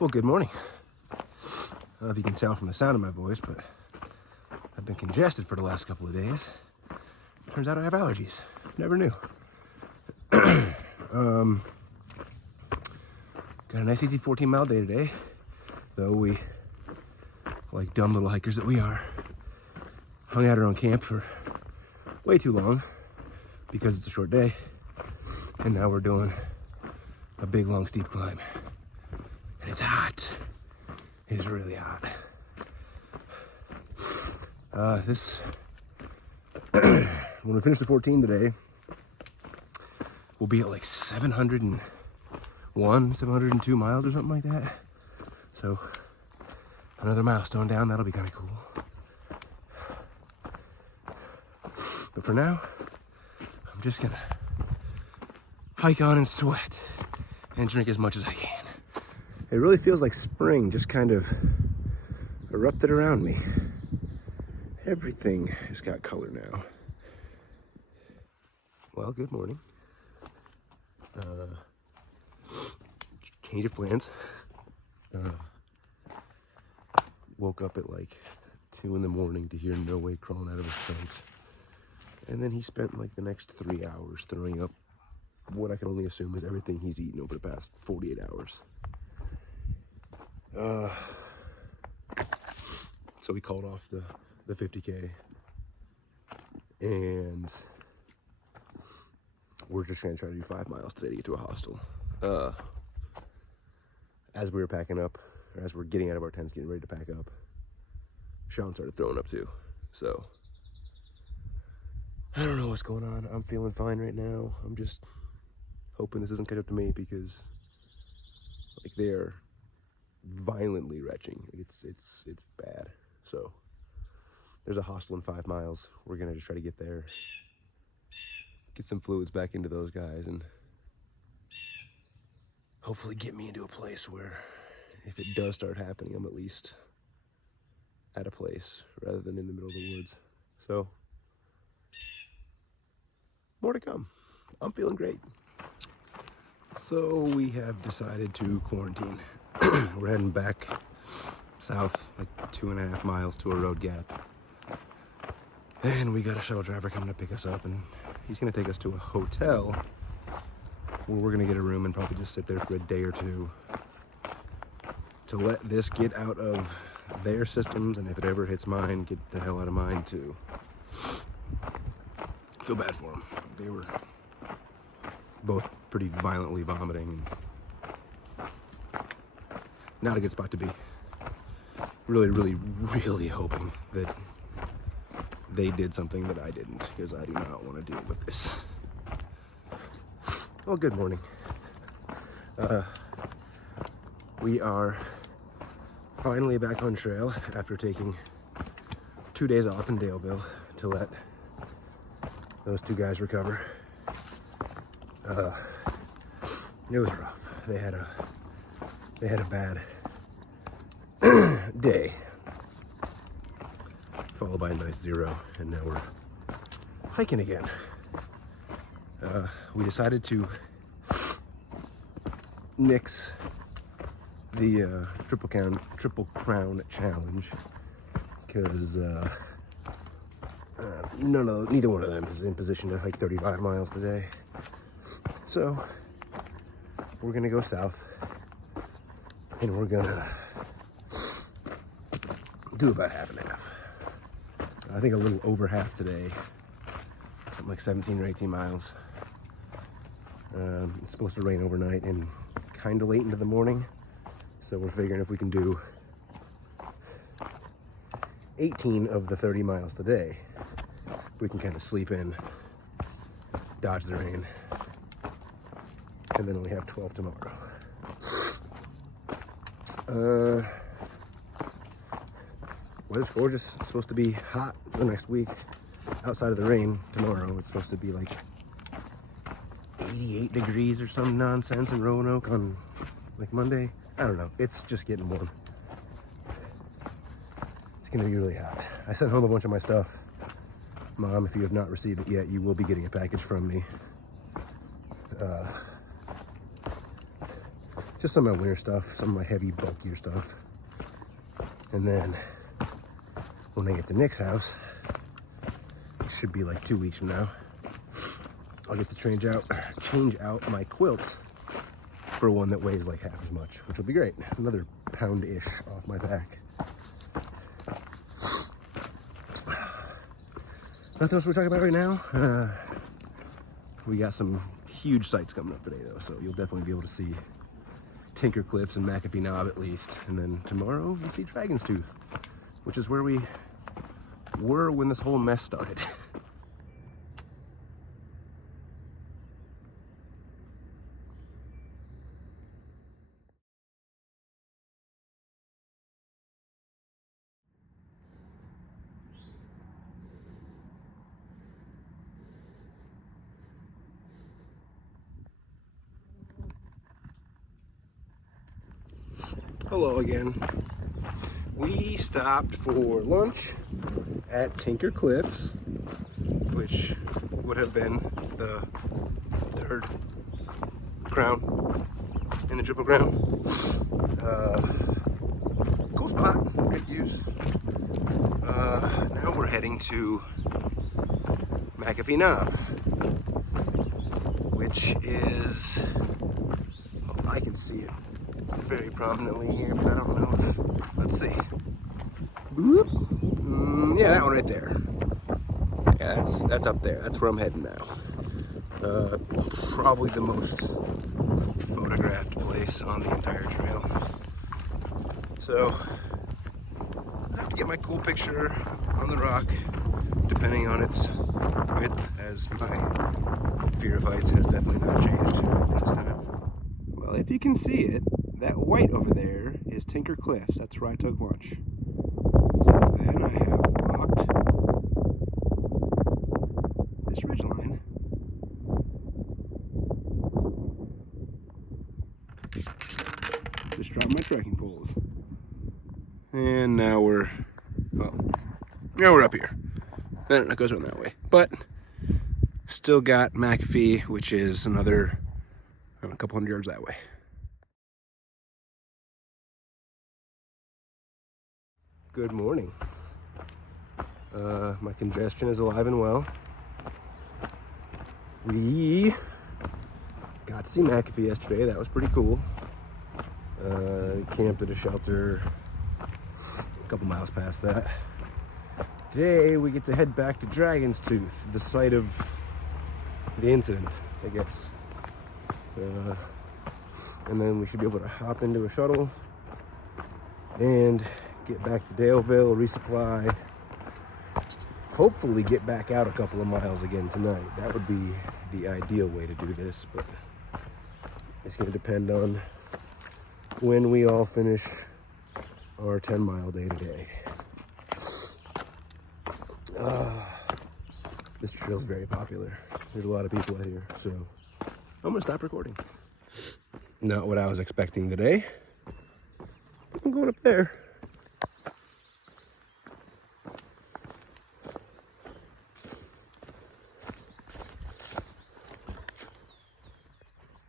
Well, good morning. I don't know if you can tell from the sound of my voice, but I've been congested for the last couple of days. Turns out I have allergies. Never knew. Got a nice easy 14-mile day today, though we, like dumb little hikers that we are, hung out around camp for way too long because it's a short day, and now we're doing a big, long, steep climb. And it's hot. It's really hot. When we finish the 14 today, we'll be at like 701, 702 miles or something like that. So another milestone down, that'll be kind of cool. But for now, I'm just gonna hike on and sweat and drink as much as I can. It really feels like spring just kind of erupted around me. Everything has got color now. Well, good morning. Change of plans. Woke up at like 2 in the morning to hear No Way crawling out of his tent. And then he spent like the next 3 hours throwing up what I can only assume is everything he's eaten over the past 48 hours. So we called off the 50K, and we're just gonna try to do 5 miles today to get to a hostel. As we were packing up, or as we're getting out of our tents, getting ready to pack up, Sean started throwing up too. So I don't know what's going on. I'm feeling fine right now. I'm just hoping this doesn't catch up to me, because like they're violently retching. It's bad. So there's a hostel in 5 miles. We're gonna just try to get there, get some fluids back into those guys, and hopefully get me into a place where if it does start happening, I'm at least at a place rather than in the middle of the woods. So more to come. I'm feeling great. So we have decided to quarantine. We're heading back south, like 2.5 miles to a road gap. And we got a shuttle driver coming to pick us up, and he's gonna take us to a hotel where we're gonna get a room and probably just sit there for a day or two to let this get out of their systems, and if it ever hits mine, get the hell out of mine too. Feel bad for them. They were both pretty violently vomiting. Not a good spot to be. Really, really, really hoping that they did something that I didn't, because I do not want to deal with this. Well, good morning. We are finally back on trail after taking 2 days off in Daleville to let those 2 guys recover. It was rough. They had a bad day, followed by a nice 0, and now we're hiking again. We decided to nix the Triple Crown challenge because neither one of them is in position to hike 35 miles today. So we're gonna go south, and we're gonna do about half and half. I think a little over half today, something like 17 or 18 miles. It's supposed to rain overnight and kind of late into the morning, so we're figuring if we can do 18 of the 30 miles today, we can kind of sleep in, dodge the rain, and then only have 12 tomorrow. Weather's gorgeous. It's supposed to be hot for the next week. Outside of the rain tomorrow, it's supposed to be like 88 degrees or some nonsense in Roanoke on like Monday. I don't know. It's just getting warm. It's gonna be really hot. I sent home a bunch of my stuff. Mom, if you have not received it yet, you will be getting a package from me. Just some of my winter stuff, some of my heavy, bulkier stuff. And then when I get to Nick's house, it should be like 2 weeks from now, I'll get to change out my quilt for one that weighs like half as much, which will be great. Another pound-ish off my back. Nothing else we're talking about right now. We got some huge sights coming up today, though, so you'll definitely be able to see Tinker Cliffs and McAfee Knob at least. And then tomorrow you'll see Dragon's Tooth, which is where we were when this whole mess started. Hello again. We stopped for lunch at Tinker Cliffs, which would have been the third crown in the Triple Crown. Cool spot, good views. Now we're heading to McAfee Knob, which is, well, I can see it very prominently here, but I don't know if, let's see. Boop. Yeah, that one right there. Yeah, that's up there. That's where I'm heading now. Probably the most photographed place on the entire trail. So I have to get my cool picture on the rock, depending on its width, as my fear of heights has definitely not changed in this time. Well, if you can see it, that white over there is Tinker Cliffs. That's where I took lunch. Since then, I have walked this ridgeline. Just dropped my trekking poles. And now we're up here. Then it goes around that way. But still got McAfee, which is another, a couple hundred yards that way. Good morning. My congestion is alive and well. We got to see McAfee yesterday. That was pretty cool. Camped at a shelter a couple miles past that. Today we get to head back to Dragon's Tooth, the site of the incident, I guess. And then we should be able to hop into a shuttle and get back to Daleville, resupply, hopefully get back out a couple of miles again tonight. That would be the ideal way to do this, but it's going to depend on when we all finish our 10-mile day today. This trail is very popular. There's a lot of people out here, so I'm going to stop recording. Not what I was expecting today. I'm going up there.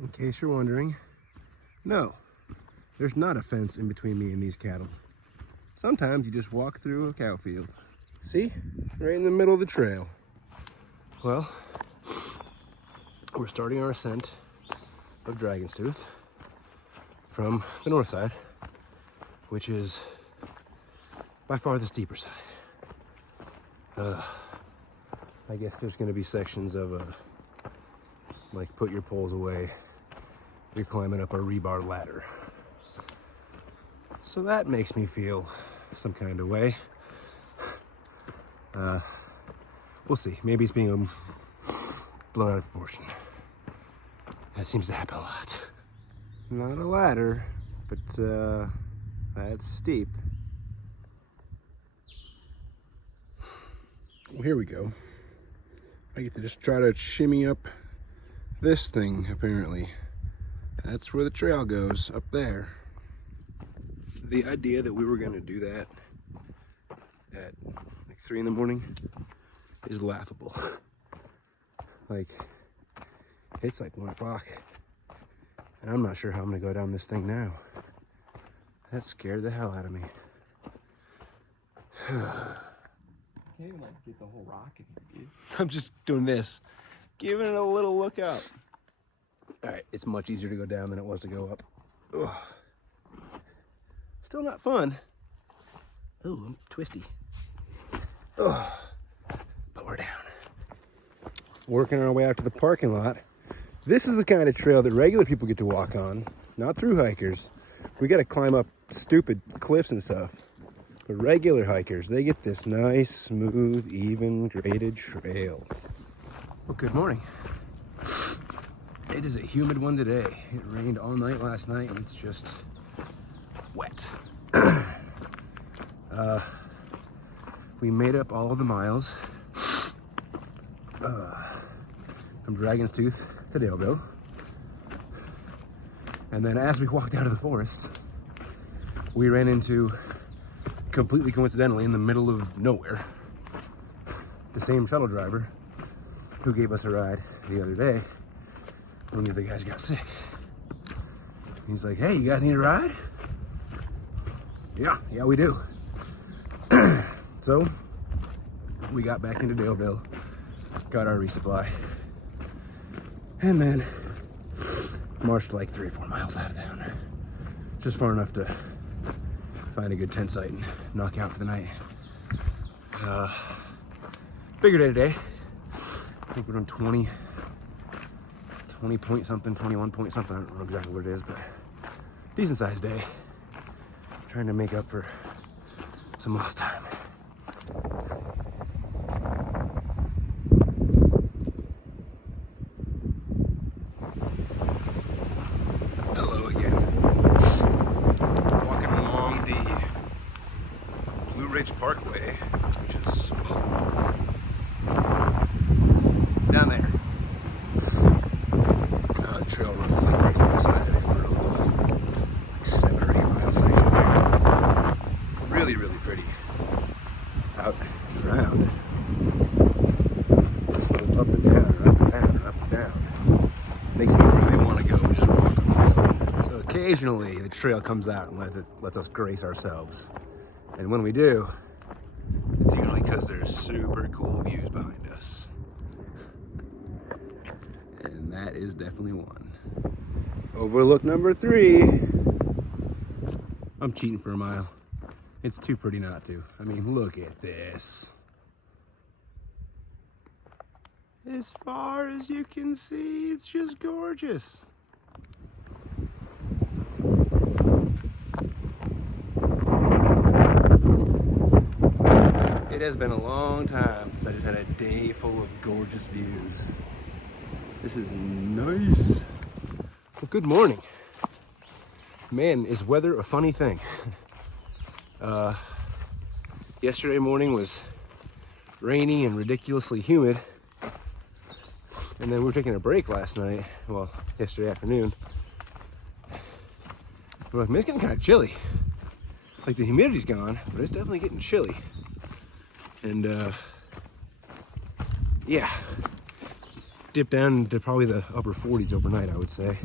In case you're wondering, no, there's not a fence in between me and these cattle. Sometimes you just walk through a cow field. See? Right in the middle of the trail. Well, we're starting our ascent of Dragon's Tooth from the north side, which is by far the steeper side. I guess there's going to be sections of like put your poles away. You're climbing up a rebar ladder. So that makes me feel some kind of way. We'll see. Maybe it's being blown out of proportion. That seems to happen a lot. Not a ladder, but that's steep. Well, here we go. I get to just try to shimmy up this thing, apparently. That's where the trail goes, up there. The idea that we were going to do that at like 3 in the morning is laughable. Like, it's like 1 o'clock. And I'm not sure how I'm gonna go down this thing now. That scared the hell out of me. Can't even like get the whole rock in here, dude. I'm just doing this, giving it a little look out. All right, it's much easier to go down than it was to go up. Ugh. Still not fun. Oh, I'm twisty. Ugh. But we're down. Working our way out to the parking lot. This is the kind of trail that regular people get to walk on, not through hikers. We got to climb up stupid cliffs and stuff. But regular hikers, they get this nice, smooth, even, graded trail. Well, good morning. It is a humid one today. It rained all night last night and it's just wet. We made up all of the miles from Dragon's Tooth to Daleville. And then as we walked out of the forest, we ran into, completely coincidentally, in the middle of nowhere, the same shuttle driver who gave us a ride the other day when the other guys got sick. He's like, hey, you guys need a ride? Yeah, we do. So we got back into Daleville, got our resupply, and then marched like 3 or 4 miles out of town. Just far enough to find a good tent site and knock out for the night. Bigger day today. I think we're on 20 point something, 21 point something. I don't know exactly what it is, but decent sized day. Trying to make up for some lost time. Hello again. Walking along the Blue Ridge Parkway, which is down there. The trail runs like right alongside it for a little like 7 or 8 mile section there. Really, really pretty. Out and around. Up and down, up and down, up and down. Makes me really want to go just walk. So occasionally the trail comes out and lets us grace ourselves. And when we do, it's usually because there's super cool views behind us. And that is definitely one. Overlook number 3. I'm cheating for a mile. It's too pretty not to. I mean, look at this. As far as you can see, it's just gorgeous. It has been a long time since I just had a day full of gorgeous views. This is nice. Well, good morning. Man, is weather a funny thing? Yesterday morning was rainy and ridiculously humid. And then we were taking a break last night, well, yesterday afternoon. We're like, man, it's getting kind of chilly. Like the humidity's gone, but it's definitely getting chilly. And yeah, dipped down to probably the upper 40s overnight, I would say.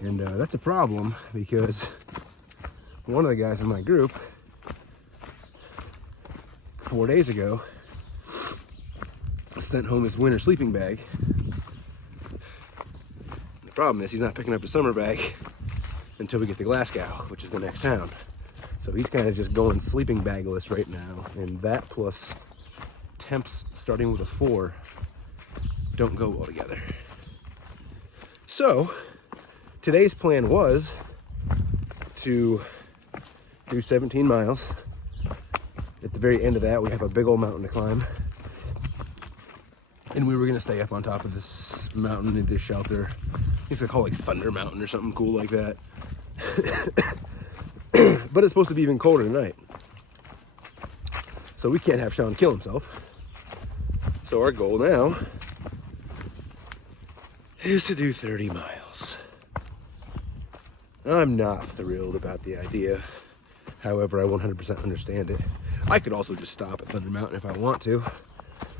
And that's a problem because one of the guys in my group 4 days ago sent home his winter sleeping bag. The problem is he's not picking up his summer bag until we get to Glasgow, which is the next town. So he's kind of just going sleeping bagless right now, and that plus temps starting with a 4 don't go well together. So today's plan was to do 17 miles. At the very end of that, we have a big old mountain to climb. And we were gonna stay up on top of this mountain in this shelter. It's gonna call it like Thunder Mountain or something cool like that. But it's supposed to be even colder tonight. So we can't have Sean kill himself. So our goal now is to do 30 miles. I'm not thrilled about the idea. However, I 100% understand it. I could also just stop at Thunder Mountain if I want to.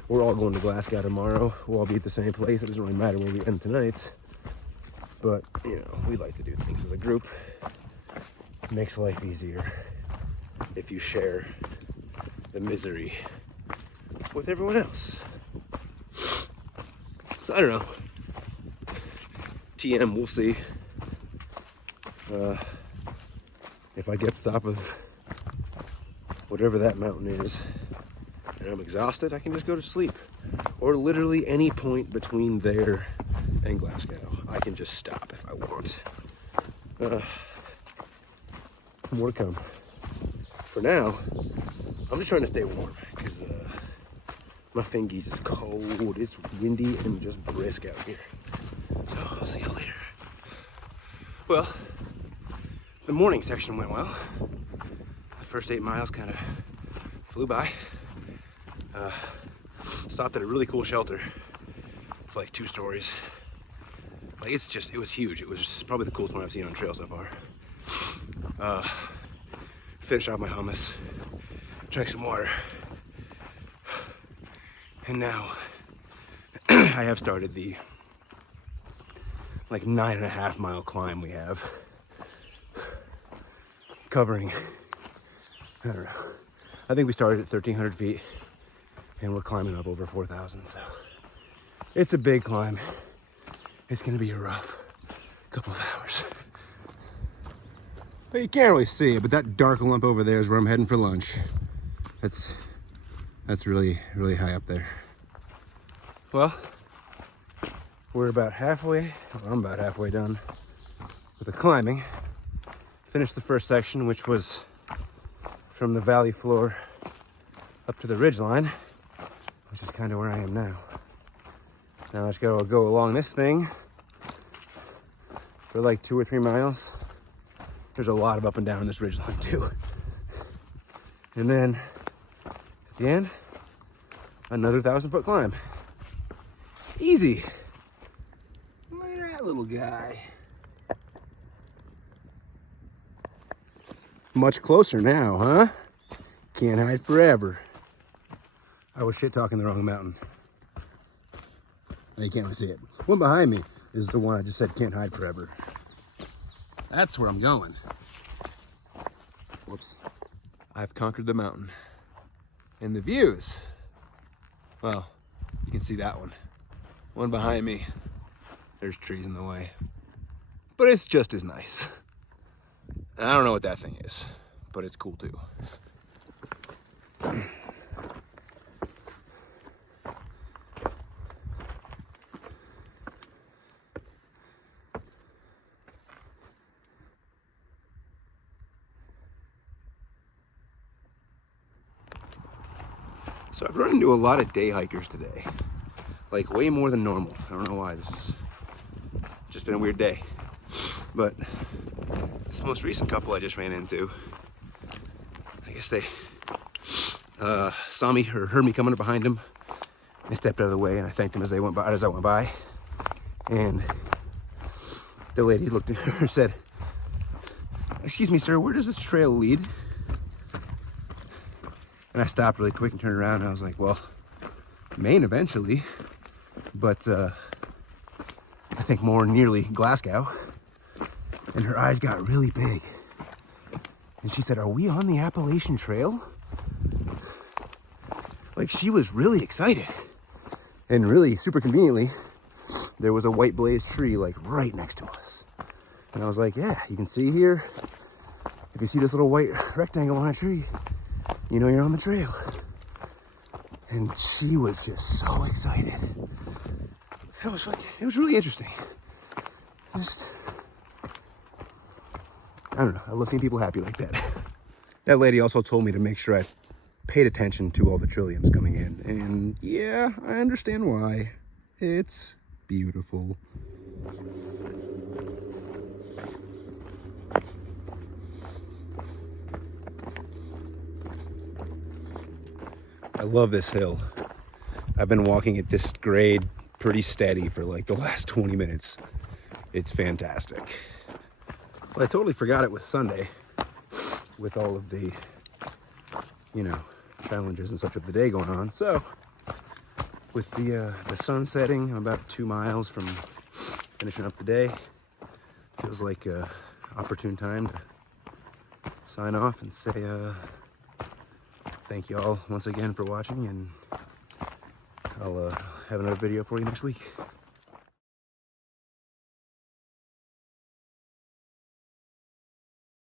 We're all going to Glasgow tomorrow. We'll all be at the same place. It doesn't really matter where we end tonight. But, you know, we like to do things as a group. It makes life easier if you share the misery with everyone else. So I don't know. TM, we'll see. If I get to the top of whatever that mountain is and I'm exhausted, I can just go to sleep. Or literally any point between there and Glasgow. I can just stop if I want. More to come. For now, I'm just trying to stay warm because my fingies is cold. It's windy and just brisk out here. So I'll see you later. Well, the morning section went well. The first 8 miles kind of flew by. Stopped at a really cool shelter. It's like 2 stories. Like it was huge. It was just probably the coolest one I've seen on trail so far. Finished off my hummus, drank some water, and now I have started the like 9.5 mile climb we have, covering, I don't know, I think we started at 1,300 feet and we're climbing up over 4,000, so it's a big climb. It's gonna be a rough couple of hours. But you can't really see it, but that dark lump over there is where I'm heading for lunch. That's really, really high up there. Well, we're about halfway, well, I'm about halfway done with the climbing. Finished the first section, which was from the valley floor up to the ridge line, which is kind of where I am now. Now I just gotta go along this thing for like 2 or 3 miles. There's a lot of up and down this ridge line too. And then at the end, another 1,000-foot climb. Easy. Look at that little guy. Much closer now, huh? Can't hide forever. I was shit talking the wrong mountain. You can't really see it. One behind me is the one I just said can't hide forever. That's where I'm going. Whoops. I've conquered the mountain. And the views, well, you can see that one. One behind me, there's trees in the way. But it's just as nice. And I don't know what that thing is, but it's cool too. So I've run into a lot of day hikers today, like way more than normal. I don't know why, this has just been a weird day. But this most recent couple I just ran into, I guess they saw me or heard me coming up behind them. I stepped out of the way and I thanked them as I went by. And the lady looked at her and said, "Excuse me, sir, where does this trail lead?" And I stopped really quick and turned around and I was like, well, Maine eventually, but I think more nearly Glasgow. And her eyes got really big. And she said, "Are we on the Appalachian Trail?" Like, she was really excited. And really, super conveniently, there was a white blaze tree like right next to us. And I was like, yeah, you can see here, if you see this little white rectangle on a tree, you know you're on the trail. And she was just so excited. It was really interesting. Just, I don't know, I love seeing people happy like that. That lady also told me to make sure I paid attention to all the trilliums coming in. And yeah, I understand why. It's beautiful. I love this hill. I've been walking at this grade pretty steady for like the last 20 minutes. It's fantastic. Well, I totally forgot it was Sunday with all of the, you know, challenges and such of the day going on. So with the sun setting, I'm about 2 miles from finishing up the day. feels like a opportune time to sign off and say thank you all once again for watching, and I'll have another video for you next week.